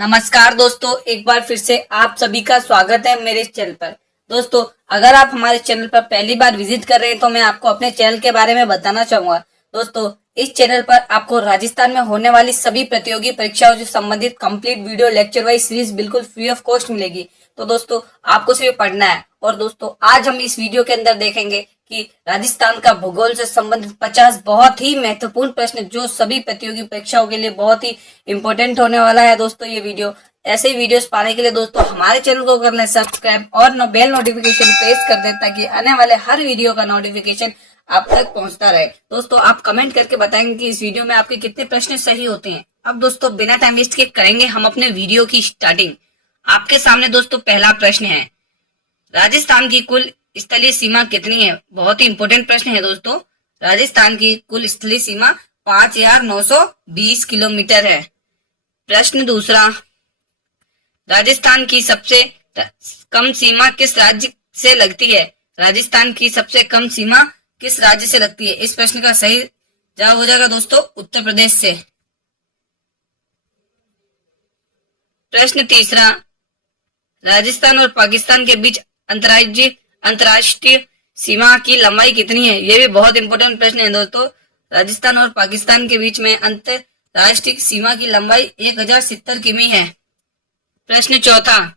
नमस्कार दोस्तों, एक बार फिर से आप सभी का स्वागत है मेरे चैनल पर। दोस्तों, अगर आप हमारे चैनल पर पहली बार विजिट कर रहे हैं तो मैं आपको अपने चैनल के बारे में बताना चाहूंगा। दोस्तों, इस चैनल पर आपको राजस्थान में होने वाली सभी प्रतियोगी परीक्षाओं से संबंधित complete video lecture wise series बिल्कुल फ्री ऑफ कॉस्ट मिलेगी। तो दोस्तों, आपको सिर्फ पढ़ना है। और दोस्तों, आज हम इस वीडियो के अंदर देखेंगे कि राजस्थान का भूगोल से संबंधित 50 बहुत ही महत्वपूर्ण प्रश्न जो सभी प्रतियोगी परीक्षाओं के लिए बहुत ही इंपॉर्टेंट होने वाला है। दोस्तों, ये वीडियो ऐसे ही वीडियोस पाने के लिए दोस्तों हमारे चैनल को कर लें सब्सक्राइब और बेल नोटिफिकेशन प्रेस कर दें ताकि आने वाले हर वीडियो का नोटिफिकेशन आप तक पहुंचता रहे। दोस्तों, आप कमेंट करके बताएंगे कि इस वीडियो में आपके कितने प्रश्न सही होते हैं। अब दोस्तों, बिना टाइम वेस्ट के करेंगे हम अपने वीडियो की स्टार्टिंग। आपके सामने दोस्तों पहला प्रश्न है, राजस्थान की कुल स्थलीय सीमा कितनी है? बहुत ही इंपॉर्टेंट प्रश्न है दोस्तों। राजस्थान की कुल स्थलीय सीमा 5,920 किलोमीटर है। प्रश्न दूसरा, राजस्थान की सबसे कम सीमा किस राज्य से लगती है? राजस्थान की सबसे कम सीमा किस राज्य से लगती है? इस प्रश्न का सही जवाब हो जाएगा दोस्तों उत्तर प्रदेश से। प्रश्न तीसरा, राजस्थान और पाकिस्तान के बीच अंतर्राष्ट्रीय सीमा की लंबाई कितनी है? यह भी बहुत इंपॉर्टेंट प्रश्न है दोस्तों। राजस्थान और पाकिस्तान के बीच में अंतर्राष्ट्रीय सीमा की लंबाई 1070 किमी है। प्रश्न चौथा,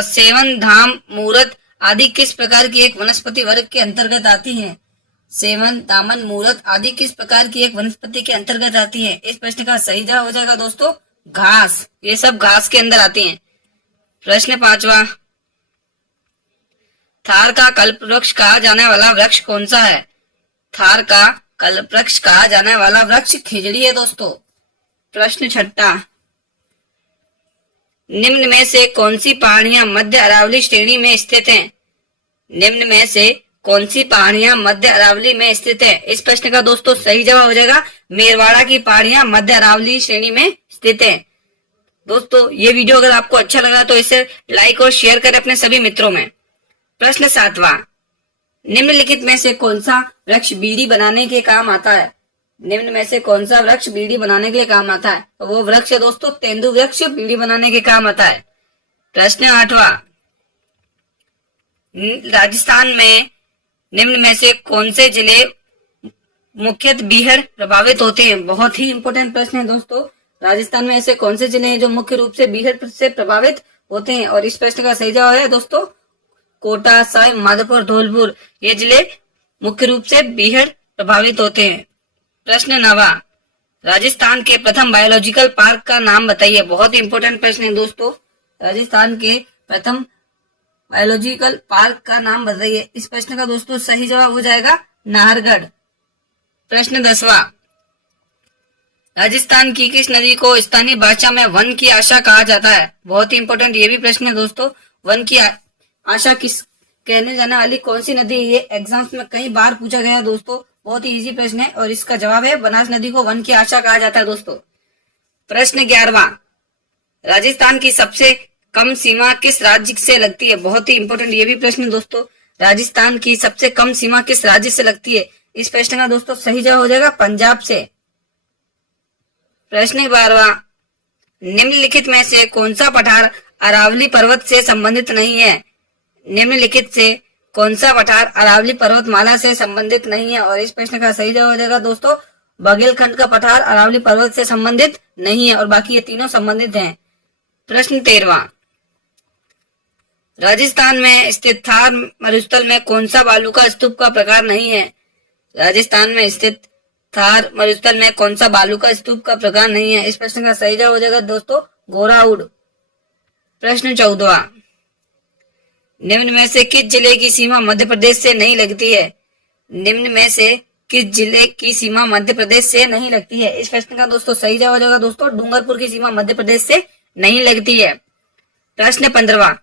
सेवन धाम मूरत आदि किस प्रकार की एक वनस्पति वर्ग के अंतर्गत आती है? सेवन दामन मूरत आदि किस प्रकार की एक वनस्पति के अंतर्गत आती है? इस प्रश्न का सही जवाब हो जाएगा दोस्तों घास। ये सब घास के अंदर आती हैं। प्रश्न पांचवा, थार का कल्प वृक्ष कहा जाने वाला वृक्ष कौन सा है? थार का कल्प वृक्ष कहा जाने वाला वृक्ष खिजड़ी है दोस्तों। प्रश्न छठा, निम्न में से कौन सी पहाड़ियां मध्य अरावली श्रेणी में स्थित हैं? निम्न में से कौन सी पहाड़ियां मध्य अरावली में स्थित है? इस प्रश्न का दोस्तों सही जवाब हो जाएगा मेरवाड़ा की पहाड़ियां मध्य अरावली श्रेणी में स्थित है। दोस्तों, ये वीडियो अगर आपको अच्छा लगा तो इसे लाइक और शेयर करें अपने सभी मित्रों में। प्रश्न सातवां, निम्नलिखित में से कौन सा वृक्ष बीड़ी बनाने के काम आता है? निम्न में से कौन सा वृक्ष बीड़ी बनाने के लिए काम आता है? तो वो वृक्ष है दोस्तों तेंदु वृक्ष, बीड़ी बनाने के काम आता है। प्रश्न आठवां, राजस्थान में निम्न में से कौन से जिले मुख्यतः बीहड़ प्रभावित होते हैं? बहुत ही इंपॉर्टेंट प्रश्न है दोस्तों। राजस्थान में ऐसे कौन से जिले हैं जो मुख्य रूप से बीहड़ से प्रभावित होते हैं? और इस प्रश्न का सही जवाब है दोस्तों कोटा, साय, माधोपुर, धौलपुर। ये जिले मुख्य रूप से बीहड़ प्रभावित होते हैं। प्रश्न नवा, राजस्थान के प्रथम बायोलॉजिकल पार्क का नाम बताइए। बहुत ही इंपॉर्टेंट प्रश्न है दोस्तों। राजस्थान के प्रथम बायोलॉजिकल पार्क का नाम बताइए। इस प्रश्न का दोस्तों सही जवाब हो जाएगा नाहरगढ़। प्रश्न 10वां, राजस्थान की किस नदी को स्थानीय भाषा में वन की आशा कहा जाता है? बहुत ही इंपॉर्टेंट ये भी प्रश्न है दोस्तों। वन की आशा किस कहने जाने वाली कौन सी नदी? ये एग्जाम्स में कई बार पूछा गया दोस्तों। बहुत ही इजी प्रश्न है और इसका जवाब है बनास नदी को वन की आशा कहा जाता है दोस्तों। प्रश्न 11वां, राजस्थान की सबसे कम सीमा किस राज्य से लगती है? बहुत ही इंपॉर्टेंट ये भी प्रश्न दोस्तों। राजस्थान की सबसे कम सीमा किस राज्य से लगती है? इस प्रश्न का दोस्तों सही जवाब हो जाएगा पंजाब से। प्रश्न 12वां, निम्नलिखित में से कौन सा पठार अरावली पर्वत से संबंधित नहीं है? निम्नलिखित से कौन सा पठार अरावली पर्वतमाला से संबंधित नहीं है? और इस प्रश्न का सही जवाब हो जाएगा दोस्तों बघेलखंड का पठार अरावली पर्वत से संबंधित नहीं है और बाकी ये तीनों संबंधित हैं। प्रश्न 13वां, राजस्थान में स्थित थार मरुस्थल में कौन सा बालू का स्तूप का प्रकार नहीं है? राजस्थान में स्थित थार मरुस्थल में कौन सा बालू का स्तूप का प्रकार नहीं है? इस प्रश्न का सही जवाब हो जाएगा दोस्तों गोराउड। प्रश्न 14वां, निम्न में से किस जिले की सीमा मध्य प्रदेश से नहीं लगती है? निम्न में से किस जिले की सीमा मध्य प्रदेश से नहीं लगती है? इस प्रश्न का दोस्तों सही जवाब हो जाएगा दोस्तों डूंगरपुर की सीमा मध्य प्रदेश से नहीं लगती है। प्रश्न 15वां,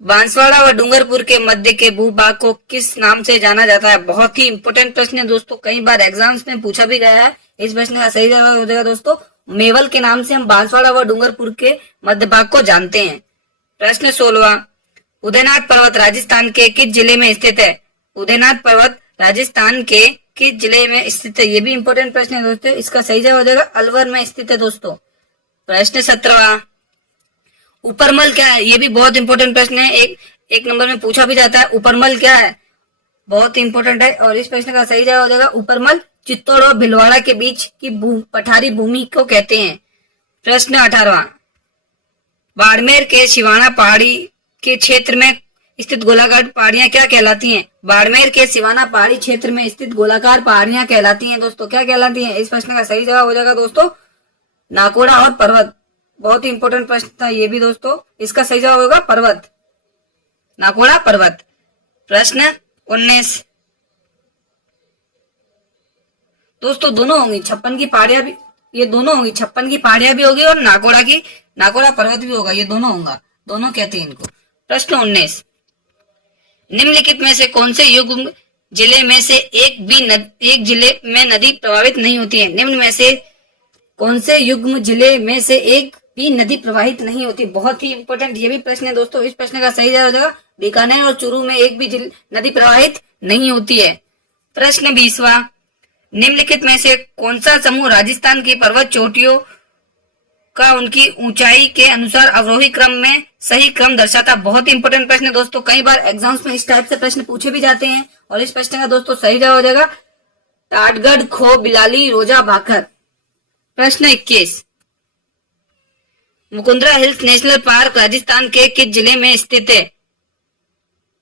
बांसवाड़ा व डूंगरपुर के मध्य के भूभाग को किस नाम से जाना जाता है? बहुत ही इंपॉर्टेंट प्रश्न है दोस्तों, कई बार एग्जाम्स में पूछा भी गया है। इस प्रश्न का सही जवाब हो जाएगा दोस्तों मेवल के नाम से हम बांसवाड़ा व डूंगरपुर के मध्य भाग को जानते हैं। प्रश्न 16वां, उदयनाथ पर्वत राजस्थान के किस जिले में स्थित है? उदयनाथ पर्वत राजस्थान के किस जिले में स्थित है? ये भी इंपॉर्टेंट प्रश्न है दोस्तों। इसका सही जवाब हो जाएगा अलवर में स्थित है दोस्तों। प्रश्न 17वां, उपरमल क्या है? ये भी बहुत इंपॉर्टेंट प्रश्न है, एक नंबर में पूछा भी जाता है। उपरमल क्या है? बहुत इंपॉर्टेंट है। और इस प्रश्न का सही जवाब हो जाएगा उपरमल चित्तौड़ और भीलवाड़ा के बीच की पठारी भूमि को कहते हैं। प्रश्न 18वां, बाड़मेर के सिवाना पहाड़ी के क्षेत्र में स्थित गोलाकार पहाड़ियां क्या कहलाती हैं? बाड़मेर के सिवाना पहाड़ी क्षेत्र में स्थित गोलाकार पहाड़ियां कहलाती हैं दोस्तों। क्या कहलाती हैं? इस प्रश्न का सही जवाब हो जाएगा दोस्तों नाकोड़ा और पर्वत। बहुत ही इंपॉर्टेंट प्रश्न था ये भी दोस्तों। इसका सही जवाब होगा पर्वत, नाकोड़ा पर्वत। प्रश्न 19 दोस्तों, दोनों होंगी 56 की पहाड़ियां भी, ये दोनों होंगी 56 की पहाड़ियां भी होगी और नाकोड़ा पर्वत भी होगा, ये दोनों होगा, दोनों कहते हैं इनको। प्रश्न 19, निम्नलिखित में से कौन से युग्म जिले में से एक जिले में नदी प्रभावित नहीं होती है? निम्न में से कौन से युग्म जिले में से एक भी नदी प्रवाहित नहीं होती? बहुत ही इंपॉर्टेंट ये भी प्रश्न है दोस्तों। इस प्रश्न का सही जवाब हो जाएगा बीकानेर और चूरू में एक भी नदी प्रवाहित नहीं होती है। प्रश्न 20वां, निम्नलिखित में से कौन सा समूह राजस्थान की पर्वत चोटियों का उनकी ऊंचाई के अनुसार अवरोही क्रम में सही क्रम दर्शाता? बहुत इंपॉर्टेंट प्रश्न है दोस्तों। कई बार एग्जाम्स में इस टाइप से प्रश्न पूछे भी जाते हैं। और इस प्रश्न का दोस्तों सही जवाब हो जाएगा टाटगढ़, खो, बिलाली, रोजा, भाखर। प्रश्न 21, Mukundra hills national park Rajasthan के किस जिले में स्थित है?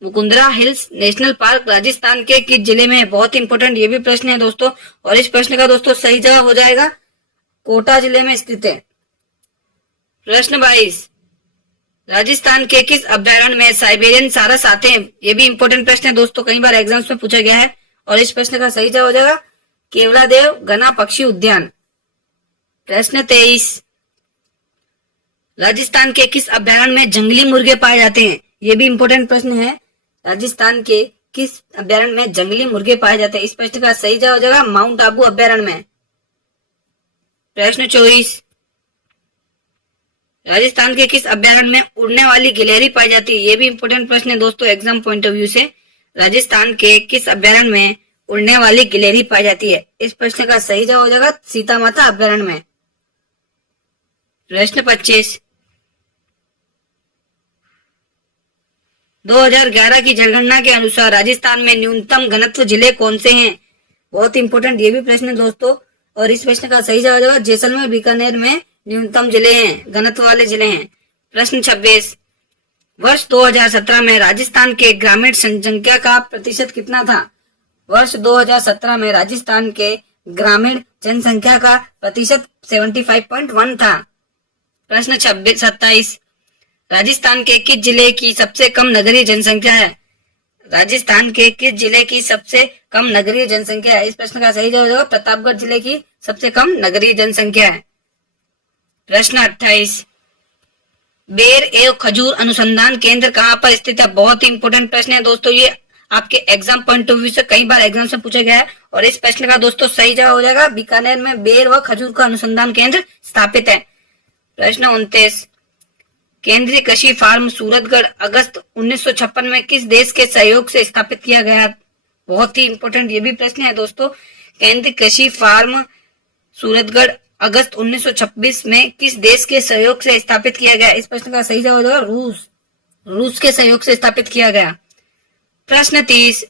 Mukundra hills national park Rajasthan के किस जिले में है? बहुत इंपॉर्टेंट ये भी प्रश्न है दोस्तों। और इस प्रश्न का दोस्तों सही जवाब हो जाएगा कोटा जिले में स्थित है। प्रश्न 22, राजस्थान के किस अभ्यारण्य में साइबेरियन सारस आते हैं? ये भी इंपॉर्टेंट प्रश्न है दोस्तों, कई बार एग्जाम्स में पूछा गया है। और इस प्रश्न का सही जवाब हो जाएगा केवलादेव घना पक्षी उद्यान। प्रश्न 23, राजस्थान के किस अभ्यारण्य में जंगली मुर्गे पाए जाते हैं? ये भी इंपॉर्टेंट प्रश्न है। राजस्थान के किस अभ्यारण्य में जंगली मुर्गे पाए जाते हैं? इस प्रश्न का सही जवाब हो जाएगा माउंट आबू अभ्यारण्य में। प्रश्न 24, राजस्थान के किस अभ्यारण्य में उड़ने वाली गिलहरी पाई जाती है? ये भी इंपॉर्टेंट प्रश्न है दोस्तों एग्जाम पॉइंट ऑफ व्यू से। राजस्थान के किस अभ्यारण्य में उड़ने वाली गिलहरी पाई जाती है? इस प्रश्न का सही जवाब हो जाएगा सीता माता अभ्यारण्य में। प्रश्न 25, 2011 की जनगणना के अनुसार राजस्थान में न्यूनतम घनत्व जिले कौन से हैं? बहुत इंपॉर्टेंट ये भी प्रश्न है दोस्तों। और इस प्रश्न का सही जवाब हो जाएगा जैसलमेर, बीकानेर में न्यूनतम जिले हैं, घनत्व वाले जिले हैं। प्रश्न 26, वर्ष 2017 में राजस्थान के ग्रामीण जनसंख्या का प्रतिशत कितना था? वर्ष 2017 में राजस्थान के ग्रामीण जनसंख्या का प्रतिशत 75.1 था। प्रश्न 27, राजस्थान के किस जिले की सबसे कम नगरीय जनसंख्या है? राजस्थान के किस जिले की सबसे कम नगरीय जनसंख्या है? इस प्रश्न का सही जवाब होगा प्रतापगढ़ जिले की सबसे कम नगरीय जनसंख्या है। प्रश्न 28, बेर एवं खजूर अनुसंधान केंद्र कहाँ पर स्थित है? बहुत ही इंपॉर्टेंट प्रश्न है दोस्तों, ये आपके एग्जाम पॉइंट ऑफ व्यू से कई बार एग्जाम से पूछा गया है। और इस प्रश्न का दोस्तों सही जवाब हो जाएगा बीकानेर में बेर व खजूर का अनुसंधान केंद्र स्थापित है। प्रश्न 29, केंद्रीय कृषि फार्म सूरतगढ़ अगस्त 1956 में किस देश के सहयोग से स्थापित किया गया? बहुत ही इंपॉर्टेंट ये भी प्रश्न है दोस्तों। केंद्रीय कृषि फार्म सूरतगढ़ अगस्त 1926 में किस देश के सहयोग से स्थापित किया गया? इस प्रश्न का सही जवाब होगा रूस के सहयोग से स्थापित किया गया। प्रश्न 30,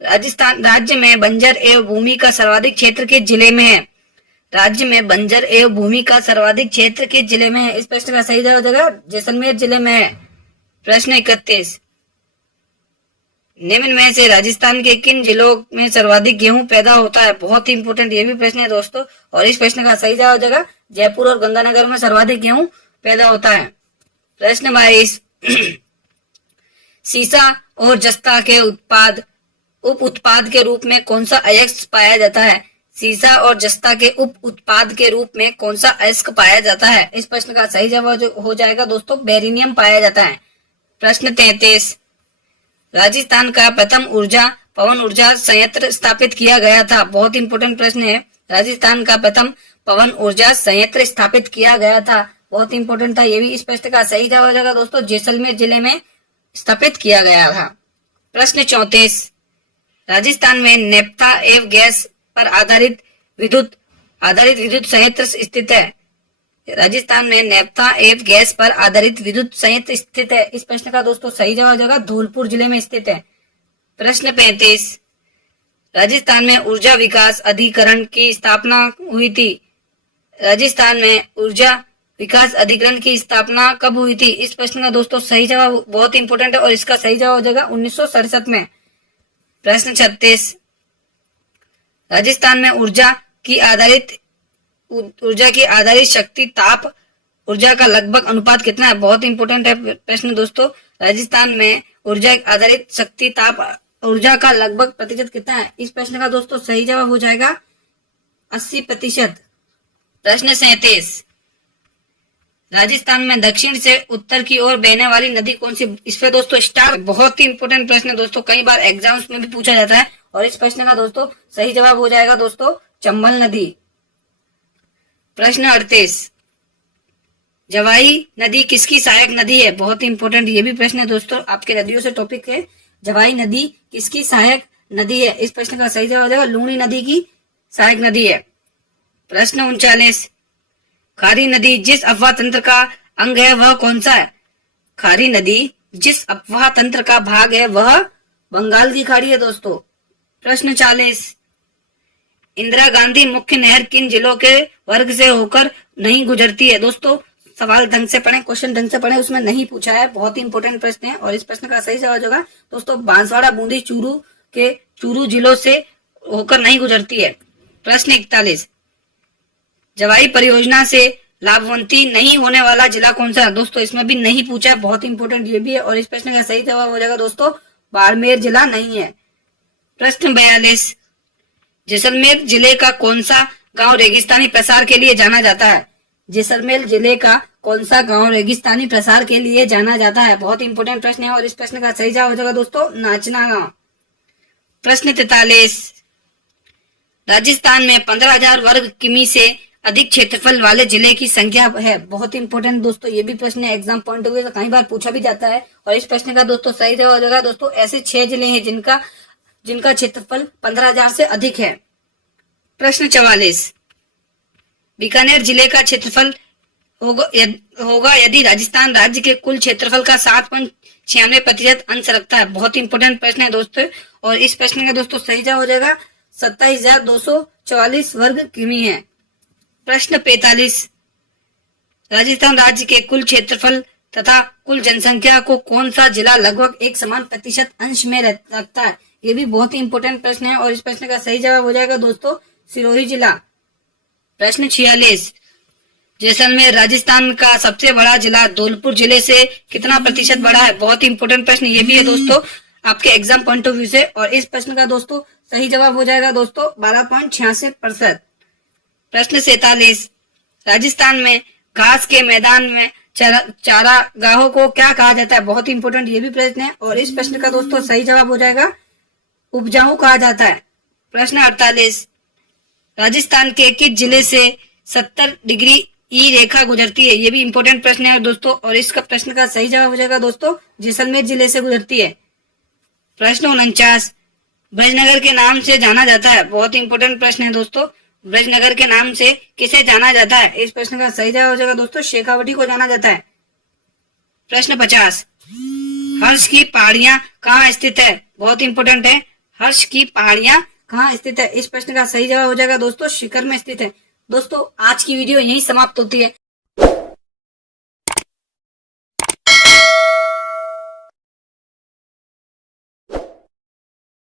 राजस्थान राज्य में बंजर एवं भूमि का सर्वाधिक क्षेत्र किस जिले में है? राज्य में बंजर एवं भूमि का सर्वाधिक क्षेत्र किस जिले में है? इस प्रश्न का सही जवाब हो जाएगा जैसलमेर जिले में है। प्रश्न 31, निम्न में से राजस्थान के किन जिलों में सर्वाधिक गेहूं पैदा होता है? बहुत ही इंपॉर्टेंट ये भी प्रश्न है दोस्तों। और इस प्रश्न का सही जवाब हो जाएगा जयपुर और गंगानगर में सर्वाधिक गेहूं पैदा होता है। प्रश्न 22, सीसा और जस्ता के उप उत्पाद के रूप में कौन सा अयस्क पाया जाता है? सीसा और जस्ता के उप उत्पाद के रूप में कौन सा अयस्क पाया जाता है? इस प्रश्न का सही जवाब हो जाएगा दोस्तों बेरिनियम पाया जाता है। प्रश्न 33, राजस्थान का प्रथम पवन ऊर्जा संयंत्र स्थापित किया गया था? बहुत इंपॉर्टेंट प्रश्न है। राजस्थान का प्रथम पवन ऊर्जा संयंत्र स्थापित किया गया था, बहुत इंपॉर्टेंट था ये भी। इस प्रश्न का सही जवाब हो जाएगा दोस्तों जैसलमेर जिले में स्थापित किया गया था। प्रश्न 34, राजस्थान में नेप्था एवं गैस पर विद्युत विद्युत संयंत्र स्थित है। राजस्थान में नेप्था एवं गैस पर आधारित विद्युत संयंत्र स्थित है। इस प्रश्न का दोस्तों सही जवाब हो जाएगा धौलपुर जिले में स्थित है। प्रश्न 35, राजस्थान में ऊर्जा विकास अधिकरण की स्थापना हुई थी। राजस्थान में ऊर्जा विकास अधिकरण की स्थापना कब हुई थी? इस प्रश्न का दोस्तों सही जवाब बहुत इंपोर्टेंट है और इसका सही जवाब हो जाएगा 1967 में। प्रश्न 36, राजस्थान में ऊर्जा की आधारित शक्ति ताप ऊर्जा का लगभग अनुपात कितना है? बहुत इंपोर्टेंट है प्रश्न दोस्तों। राजस्थान में ऊर्जा आधारित शक्ति ताप ऊर्जा का लगभग प्रतिशत कितना है? इस प्रश्न का दोस्तों सही जवाब हो जाएगा 80%। प्रश्न 37, राजस्थान में दक्षिण से उत्तर की ओर बहने वाली नदी कौन सी? इस पे दोस्तों स्टार बहुत ही इंपोर्टेंट प्रश्न है दोस्तों, कई बार एग्जाम्स में भी पूछा जाता है और इस प्रश्न का दोस्तों सही जवाब हो जाएगा दोस्तों चंबल नदी। प्रश्न 38, जवाई नदी किसकी सहायक नदी है? बहुत ही इंपोर्टेंट ये भी प्रश्न है दोस्तों, आपके नदियों से टॉपिक है। जवाई नदी किसकी सहायक नदी है? इस प्रश्न का सही जवाब हो जाएगा लूणी नदी की सहायक नदी है। प्रश्न 39, खारी नदी जिस अफवाह तंत्र का अंग है वह कौन सा है? खारी नदी जिस अफवाह तंत्र का भाग है वह बंगाल की खाड़ी है दोस्तों। प्रश्न 40, इंदिरा गांधी मुख्य नहर किन जिलों के वर्ग से होकर नहीं गुजरती है? दोस्तों सवाल ढंग से पढ़े, क्वेश्चन ढंग से पढ़े, उसमें नहीं पूछा है, बहुत ही इंपोर्टेंट प्रश्न है और इस प्रश्न का सही जवाब होगा दोस्तों बांसवाड़ा बूंदी चूरू जिलों से होकर नहीं गुजरती है। प्रश्न 41, जवाई परियोजना से लाभान्वित नहीं होने वाला जिला कौन सा है? दोस्तों इसमें भी नहीं पूछा है, बहुत इंपोर्टेंट ये भी है और इस प्रश्न का सही जवाब हो जाएगा दोस्तों बाड़मेर जिला नहीं है। प्रश्न 42, जैसलमेर जिले का कौन सा गांव रेगिस्तानी प्रसार के लिए जाना जाता है? जैसलमेर जिले का कौन सा गांव रेगिस्तानी प्रसार के लिए जाना जाता है? बहुत इंपोर्टेंट प्रश्न है और इस प्रश्न का सही जवाब हो जाएगा दोस्तों नाचना गांव। प्रश्न 43, राजस्थान में 15,000 वर्ग किमी से अधिक क्षेत्रफल वाले जिले की संख्या है। बहुत इंपोर्टेंट दोस्तों ये भी प्रश्न है, एग्जाम पॉइंट ऑफ व्यू से कई बार पूछा भी जाता है और इस प्रश्न का दोस्तों सही जवाब हो जाएगा दोस्तों ऐसे 6 जिले हैं जिनका क्षेत्रफल 15,000 से अधिक है। प्रश्न 44, बीकानेर जिले का क्षेत्रफल होगा यदि राजस्थान राज्य के कुल क्षेत्रफल का 7.96% अंश रखता है। बहुत इंपोर्टेंट प्रश्न है दोस्तों और इस प्रश्न का दोस्तों सही जवाब हो जाएगा 27,244 वर्ग किमी है। प्रश्न 45, राजस्थान राज्य के कुल क्षेत्रफल तथा कुल जनसंख्या को कौन सा जिला लगभग एक समान प्रतिशत अंश में रखता है? ये भी बहुत ही इंपोर्टेंट प्रश्न है और इस प्रश्न का सही जवाब हो जाएगा दोस्तों सिरोही जिला। प्रश्न 46, जैसलमेर राजस्थान का सबसे बड़ा जिला धौलपुर जिले से कितना प्रतिशत बड़ा है? बहुत ही इंपोर्टेंट प्रश्न ये भी है दोस्तों आपके एग्जाम पॉइंट ऑफ व्यू से और इस प्रश्न का दोस्तों सही जवाब हो जाएगा दोस्तों 12.66%। प्रश्न 47, राजस्थान में घास के मैदान में चारागाहों को क्या कहा जाता है? बहुत इंपोर्टेंट ये भी प्रश्न है और इस प्रश्न का दोस्तों सही जवाब हो जाएगा उपजाऊ कहा जाता है। प्रश्न 48, राजस्थान के किस जिले से 70 डिग्री ई रेखा गुजरती है? ये भी इंपोर्टेंट प्रश्न है दोस्तों और इसका प्रश्न का सही जवाब हो जाएगा दोस्तों जैसलमेर जिले से गुजरती है। प्रश्न 49, ब्रजनगर के नाम से जाना जाता है। बहुत इंपोर्टेंट प्रश्न है दोस्तों, ब्रजनगर के नाम से किसे जाना जाता है? इस प्रश्न का सही जवाब हो जाएगा दोस्तों शेखावटी को जाना जाता है। प्रश्न 50, हर्ष की पहाड़ियां कहाँ स्थित है? बहुत इंपोर्टेंट है, हर्ष की पहाड़ियां कहाँ स्थित है? इस प्रश्न का सही जवाब हो जाएगा दोस्तों शिखर में स्थित है। दोस्तों आज की वीडियो यहीं समाप्त होती है।